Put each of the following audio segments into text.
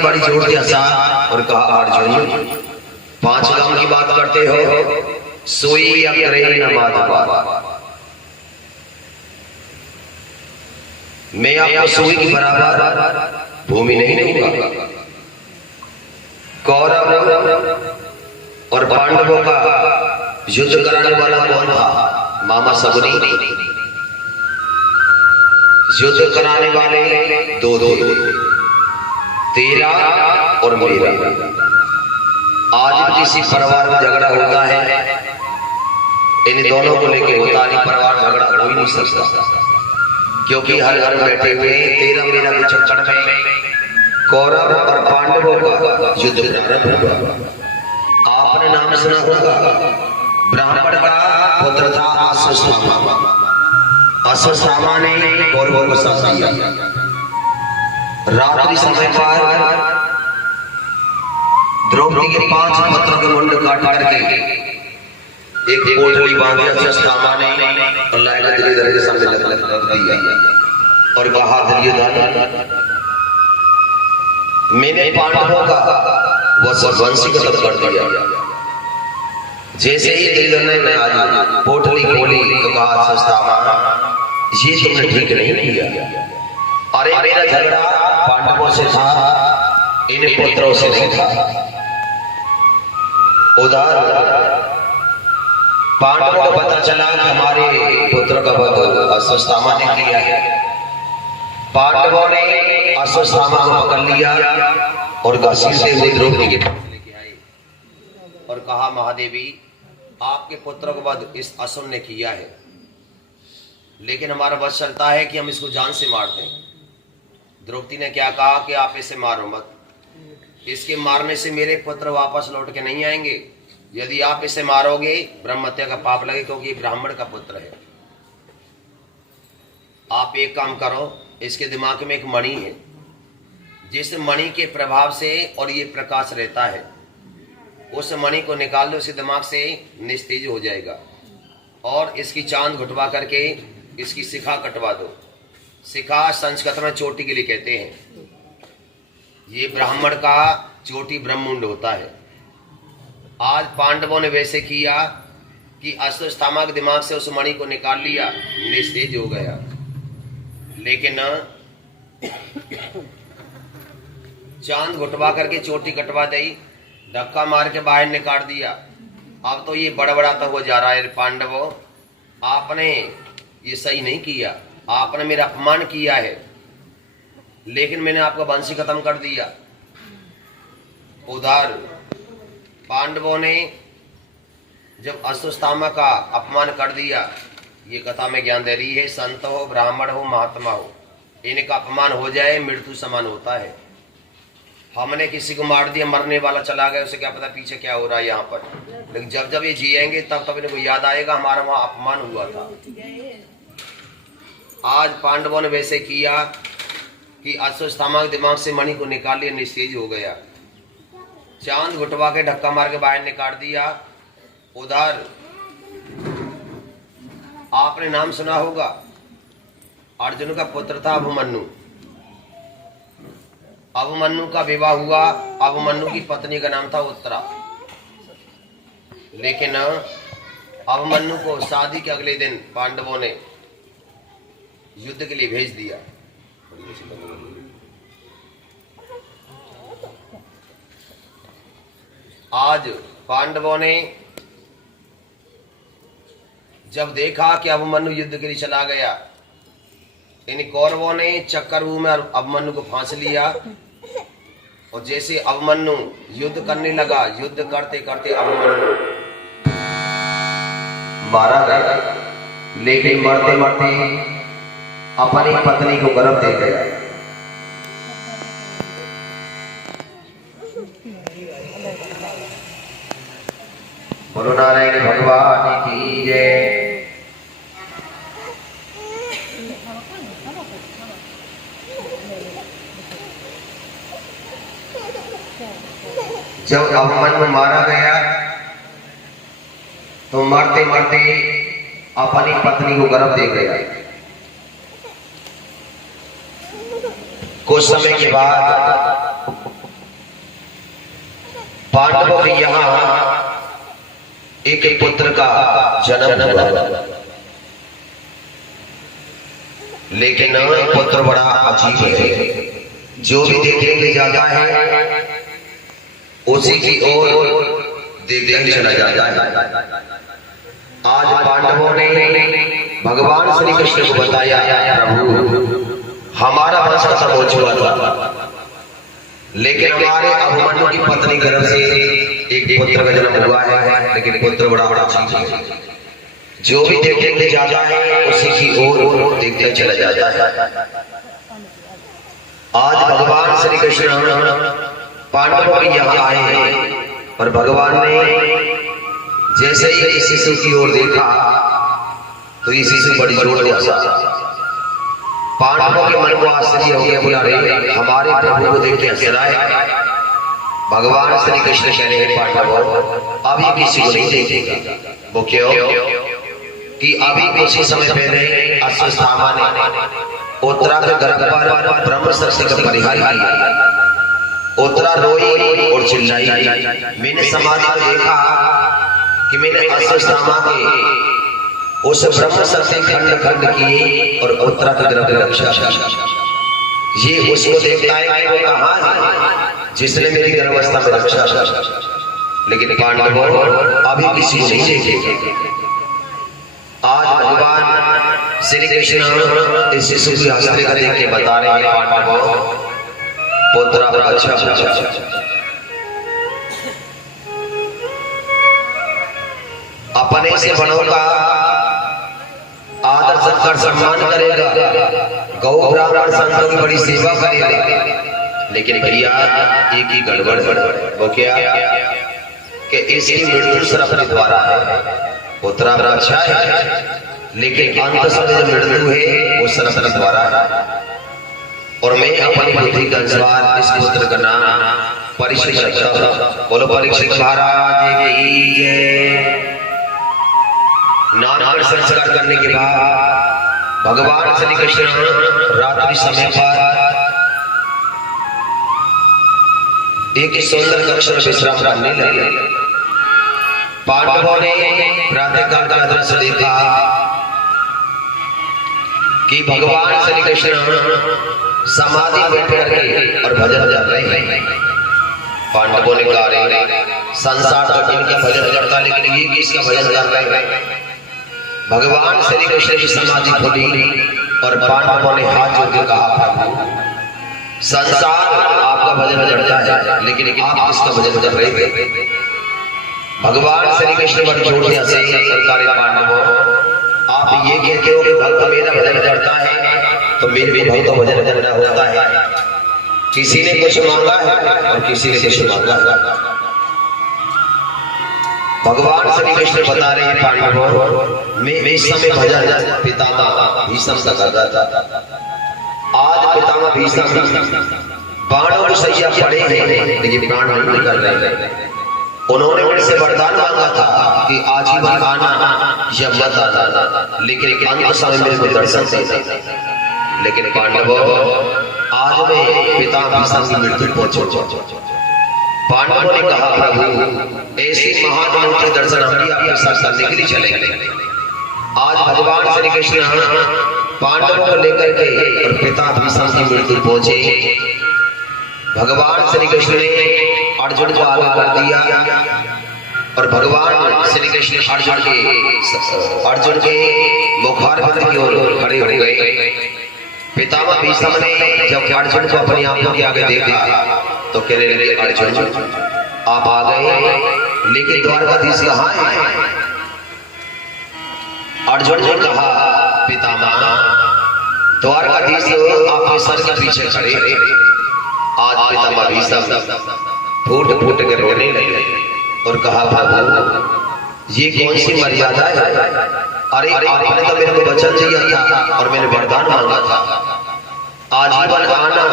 पर बड़ी जोर दिया सा और कहा अर्जुन 5 गांव की बात करते हो, सोई अग्रे न माधवा। मैं आपको सोई के बराबर भूमि नहीं दूंगा। कौरव और पांडवों का युद्ध कराने वाला कौन था? मामा सबनी। युद्ध कराने वाले दो थे, तेरा और मेरा। आज किसी परिवार में झगड़ा होता है, इन दोनों को लेके होता नहीं, परिवार झगड़ा हो ही नहीं सकता, क्योंकि हर घर बैठे हुए तेरा मेरा के चक्कर में कौरव और पांडवों का युद्ध प्रारंभ हुआ। आपने नाम सुना होगा, ब्राह्मण का पुत्र था अश्वत्थामा। अश्वत्थामा ने कौरवों को साथ दिया। रात्रि समय पर द्रौपदी के 5 पुत्रों के मुंड काट करके एक कोठरी बांधी अश्वत्थामा ने और लायक दुर्योधन के सामने रख दिया और कहा, दुर्योधन मैंने पांडवों का वंशी खत्म कर दिया। जैसे ही दुर्योधन ने आज कोठरी खोली तो कहा, अश्वत्थामा ये तुमने ठीक नहीं किया। अरे मेरा झगड़ा पांडवों से था, इन पुत्रों से नहीं था। उधर पांडवों को पता चला कि हमारे पुत्र का वध अश्वत्थामा ने किया है। पांडवों ने अश्वत्थामा को पकड़ लिया और घसीटते से हुए द्रौपदी के पास लेके आए और कहा, महादेवी आपके पुत्र को वध इस असुर ने किया है, लेकिन हमारा वध चलता है कि हम इसको जान से मार दें। द्रौपदी ने क्या कहा कि आप इसे मारो मत, इसके मारने से मेरे पुत्र वापस लौट के नहीं आएंगे। यदि आप इसे मारोगे ब्रह्म हत्या का पाप लगे, क्योंकि ब्राह्मण का पुत्र है। आप एक काम करो, इसके दिमाग में एक मणि है, जिस मणि के प्रभाव से और ये प्रकाश रहता है, उस मणि को निकाल दो, इसके दिमाग से निस्तेज हो जाएगा। और इसकी चांद घुटवा करके इसकी शिखा कटवा दो। शिखा संस्कृत में चोटी के लिए कहते हैं। ये ब्राह्मण का चोटी ब्रह्ममुंड होता है। आज पांडवों ने वैसे किया कि अश्वत्थामा के दिमाग से उस मणि को निकाल लिया, निस्तेज हो गया। लेकिन चांद घुटवा करके चोटी कटवा दी, धक्का मार के बाहर निकाल दिया। अब तो ये बड़ा बड़ा तो हो जा रहा है, पांडवों आपने ये सही नहीं किया, आपने मेरा अपमान किया है, लेकिन मैंने आपका वंश खत्म कर दिया। उधर पांडवों ने जब अश्वत्थामा का अपमान कर दिया, ये कथा में ज्ञान दे रही है, संत हो, ब्राह्मण हो, महात्मा हो, इनका अपमान हो जाए मृत्यु समान होता है। हमने किसी को मार दिया, मरने वाला चला गया, उसे क्या पता पीछे क्या हो रहा है यहाँ पर, लेकिन जब जब ये जिएंगे तब तब इनको याद आएगा हमारा वहां अपमान हुआ था। आज पांडवों ने वैसे किया कि अश्वत्थामा के दिमाग से मणि को निकाल लिया, निस्तेज हो गया। चांद घुटवा के धक्का मार के बाहर निकाल दिया। उधर आपने नाम सुना होगा, अर्जुन का पुत्र था अभिमन्यु। अभिमन्यु का विवाह हुआ, अभिमन्यु की पत्नी का नाम था उत्तरा। लेकिन अभिमन्यु को शादी के अगले दिन पांडवों ने युद्ध के लिए भेज दिया। आज पांडवों ने जब देखा कि अभिमन्यु युद्ध के लिए चला गया, इन कौरवों ने चक्रव्यूह में अभिमन्यु को फांस लिया। और जैसे अभिमन्यु युद्ध करने लगा, युद्ध करते करते अभिमन्यु मारा गया। लेकिन मरते मरते अपनी पत्नी को गर्भ दे गया। बोलो नारायण भगवान की जय। जब अभिमन्यु मारा गया तो मरते मरते अपनी पत्नी को गर्भ दे गया। कुछ समय के बाद एक पुत्र का जन्म हुआ, लेकिन पुत्र बड़ा अजीब है। जो भी देखने के जाता है उसी की ओर देखते ही चला जाता है। आज पांडवों ने भगवान श्री कृष्ण को बताया, प्रभु हमारा वंश खत्म हो चुका था, लेकिन हमारे अभिमन्यु की पत्नी गर्भ से एक पुत्र का जन्म हुआ है, लेकिन पुत्र बड़ा अजीब है। जो भी देखने के जाता है उसी की ओर देखते चला जाता है। आज भगवान श्री कृष्ण पांडवों के यहाँ आए हैं और भगवान ने जैसे ही इस शिशु की ओर देखा तो ये शिशु बड़ी जोर से हंसा। पांडवों के मन को आश्चर्य हो गया, बोला रे हमारे प्रभु को देख के हंस रहा है। भगवान श्री कृष्ण कह रहे हैं पांडवों अब ये किसी को नहीं देखेगा। वो क्यों कि अभी कुछ ही समय पहले अश्वत्थामा ने उत्तरा के गर्भ पर ब्रह्म शक्ति का परिहार किया। उत्तरा रोई और चिल्लाई। मैंने समाधि में देखा कि मैंने अश्वत्थामा के उस ब्रह्म शक्ति खंड खंड किए और उत्तरा के गर्भ में रक्षा। ये उसको देखता है कि वो कहाँ है जिसने मेरी गर्भावस्था में रक्षा। लेकिन पांडवों अभी किसी को नहीं देखेगा। आज भगवान श्री कृष्ण इस शिशु की आश्चर्य का देख के बता रहे हैं पांडवों पुत्र अच्छा अपने से बड़ों का आदर सत्कार सम्मान करेगा, गौ ब्राह्मण संतों की बड़ी सेवा करेगा। लेकिन भैया एक ही गड़बड़ है, वो क्या कि इसकी मृत्यु श्राप के द्वारा है। पुत्र अच्छा है लेकिन अंत समय जो मृत्यु है वो श्राप के द्वारा है। और मैं अपनी बुद्धि के अनुसार इस पुत्र का नाम परीक्षित रखता हूं। बोलो परीक्षित महाराज की जय। नाम संस्कार करने के बाद भगवान श्री कृष्ण रात्रि समय पर एक सुंदर कक्ष में विश्राम करने लगे। पांडवों ने प्रातःकाल का दृश्य देखा कि भगवान श्री कृष्ण समाधि बैठ करके और भजन कर रहे हैं। पांडवों ने कहा संसार तो इनका भजन करता लेकिन ये किसका भजन कर रहे हैं। भगवान श्री कृष्ण की समाधि खुली और पांडवों ने हाथ जोड़ के कहा प्रभु संसार आपका भजन करता है लेकिन आप किसका भजन कर रहे हैं। भगवान श्री कृष्ण बड़ी जोर से हंसे और कहा पांडवों आप ये कहते हो कि भक्त मेरा भजन करता है तो मेरे भी भक्त भजन करना होता है। किसी ने कुछ मांगा है और किसी ने कुछ मांगा है। भगवान श्री कृष्ण बता रहे हैं पांडवों मैं इस समय भजन पितामह भीष्म का करता था। आज पितामह भीष्म बाणों को सैया पड़े हैं लेकिन प्राण नहीं निकल रहे हैं। उन्होंने उनसे वरदान मांगा था कि आजीवन आना या मत आना, लेकिन अंत समय मेरे को दर्शन देना। लेकिन पांडवों आज में पिता भीष्म की मृत्यु पहुंचे। पांडवों ने कहा प्रभु ऐसी महान के दर्शन हम भी आपके साथ करने के लिए चले। आज भगवान श्री कृष्ण पांडवों को लेकर के और पिता भीष्म की मृत्यु पहुंचे। भगवान श्री कृष्ण ने अर्जुन को आगे कर दिया और भगवान श्री कृष्ण अर्जुन के मुखारविंद की ओर खड़े हो गए। पितामह भीष्म ने जब अर्जुन को अपनी आंखों के आगे देखा तो कहने लगे अर्जुन आप आ गए लेकिन द्वारकाधीश कहाँ है। अर्जुन ने कहा पितामह द्वारकाधीश आपके सर के पीछे खड़े। आज पितामह भीष्म फूट फूट कर रोने लगे और कहा प्रभु ये कौन सी मर्यादा है। अरे आपने तो मेरे को वचन दिया था और मैंने वरदान मांगा था आजीवन आना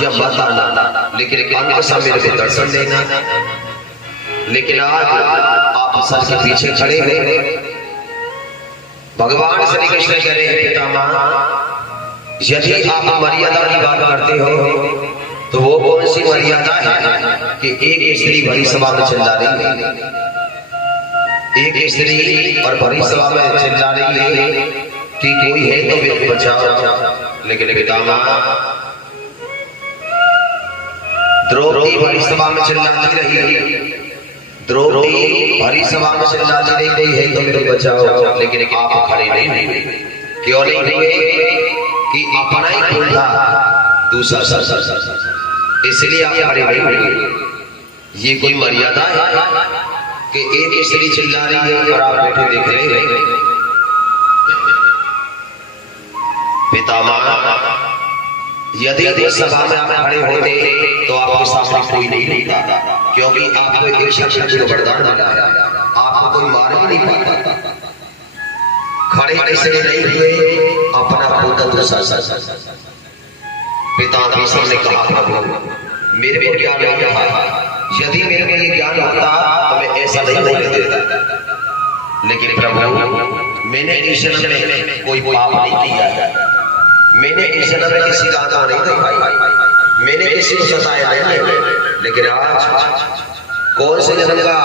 या मत आना, लेकिन अंत समय मेरे को दर्शन देना। लेकिन आज आप सर के पीछे खड़े हैं। भगवान श्री कृष्ण कह रहे हैं पितामह यदि आप मर्यादा की बात करते हो तो वो कौन सी मर्यादा है कि एक स्त्री बड़ी सभा में चिल्ला रही है। एक स्त्री और भरी सभा में चिल्ला रही है कि कोई है तो वे बचाओ, लेकिन पितामह द्रौपदी भरी सभा में चिल्लाती रही, द्रौपदी भरी सभा में चिल्लाती रही कोई है तो मेरे बचाओ, लेकिन आप खड़े नहीं हुए। क्यों नहीं हुए? कि अपना ही खून था दूसरा इसलिए आप खड़े नहीं हुए। ये कोई मर्यादा है कि एक स्त्री चिल्ला रही है और आप बैठे देख रहे हैं? पितामह यदि सभा में आप खड़े होते तो आपके सामने कोई नहीं रहता, क्योंकि आपको एक शक्ति को वरदान मिला है, आपको कोई मार ही नहीं पाता। खड़े इसलिए नहीं हुए, अपना पुत्र दूसरा। पिता भीष्म ने कहा प्रभु मेरे को ज्ञान नहीं था, यदि मेरे को ये ज्ञान होता तो मैं ऐसा नहीं होने देता, लेकिन प्रभु मैंने इस जन्म में कोई पाप नहीं किया है, मैंने इस जन्म में किसी का आंख नहीं दिखाई, मैंने किसी को सताया नहीं, लेकिन आज कौन से जन्म का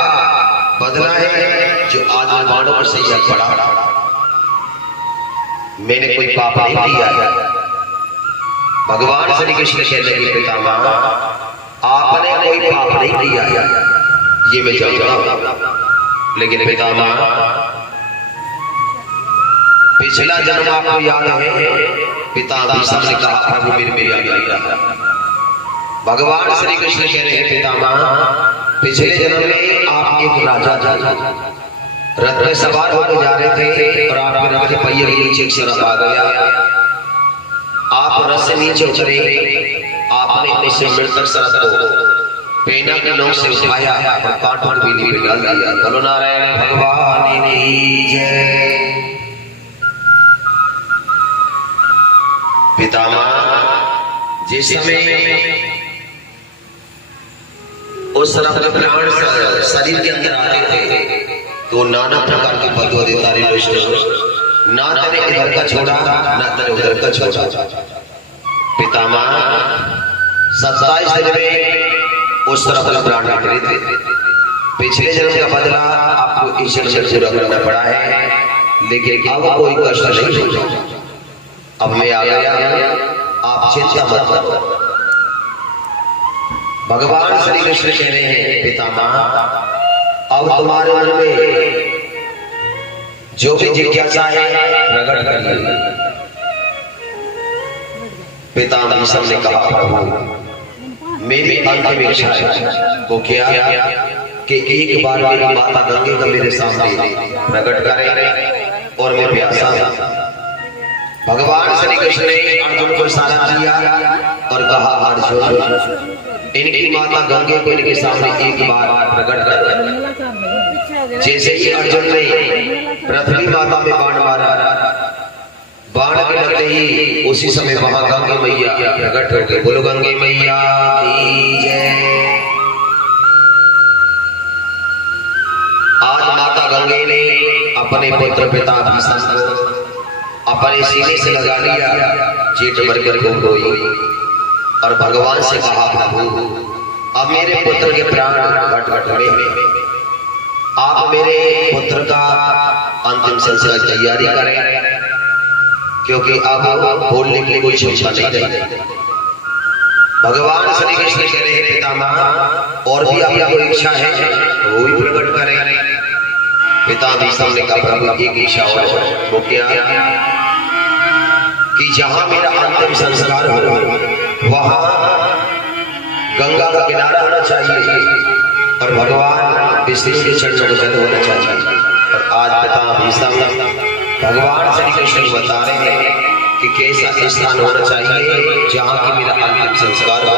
बदला है जो आज मानव पर से यह पड़ा। मैंने कोई पाप नहीं किया है। भगवान श्री कृष्ण कहने के पितामह आपने कोई पाप नहीं किया है, ये मैं जानता हूं, लेकिन पितामह पिछला जन्म आपको याद है? पिता भीष्म ने कहा प्रभु मेरे याद नहीं रहा। भगवान श्री कृष्ण कह रहे हैं पितामह पिछले जन्म में आप एक राजा रथ में सवार होकर जा रहे थे और आपके रथ के पहिए के नीचे एक सरप आ गया, आप रथ से नीचे उतरे, आपने इस मृतक सरप को पेना के नोक से उठाया और कांटों की पीली पे डाल दिया। बोलो नारायण भगवान की जय। पितामह जिस समय उस सरप के प्राण शरीर के अंदर आते थे तो नाना प्रकार के बदवा देता रे विष्णु, ना तेरे इधर का छोड़ा ना तेरे उधर का छोड़ा। पितामह 27 दिन में उस तरफ का प्राण निकले थे। पिछले जन्म का बदला आपको इस जन्म में पूरा करना पड़ा है, लेकिन अब कोई कष्ट नहीं होगा। अब मैं आ गया, आप चिंता मत करो। भगवान श्री कृष्ण कह रहे हैं पितामह अब तुम्हारे मन में जो भी जिज्ञासा है प्रकट कर ली। पिता भीष्म ने कहा प्रभु मेरी अंतिम इच्छा है, वो क्या कि एक बार मेरी माता गंगे का मेरे सामने प्रकट करे और मैं प्यासा हूं। भगवान श्री कृष्ण ने अर्जुन को इशारा किया और कहा अर्जुन इनकी माता गंगे को इनके सामने एक बार प्रकट कर। जैसे ही अर्जुन ने पृथ्वी माता में बाण मारा, बाण के लगते ही उसी समय वहां गंगे मैया प्रकट हो गई। बोलो गंगे मैया की जय। आज माता गंगे ने अपने पुत्र पिता भीष्म को अपने सीने से लगा लिया, चीट मरकर को रोई और भगवान से कहा प्रभु अब मेरे पुत्र के प्राण घट घट में, आप मेरे पुत्र का अंतिम संस्कार की तैयारी करें, क्योंकि अब बोलने की कोई क्षमता नहीं रही। भगवान श्री कृष्ण कह रहे हैं पितामह और भी आपकी कोई इच्छा है वो भी प्रकट करें। पिता भीष्म ने कहा प्रभु एक इच्छा और है, वो क्या कि जहां मेरा अंतिम संस्कार हो वहां गंगा का किनारा होना चाहिए और भगवान विष्णु के चरणों में जल होना चाहिए। और आज पिता भीष्म भगवान श्री कृष्ण बता रहे हैं कि कैसा स्थान होना चाहिए जहां की मेरा अंतिम संस्कार हो।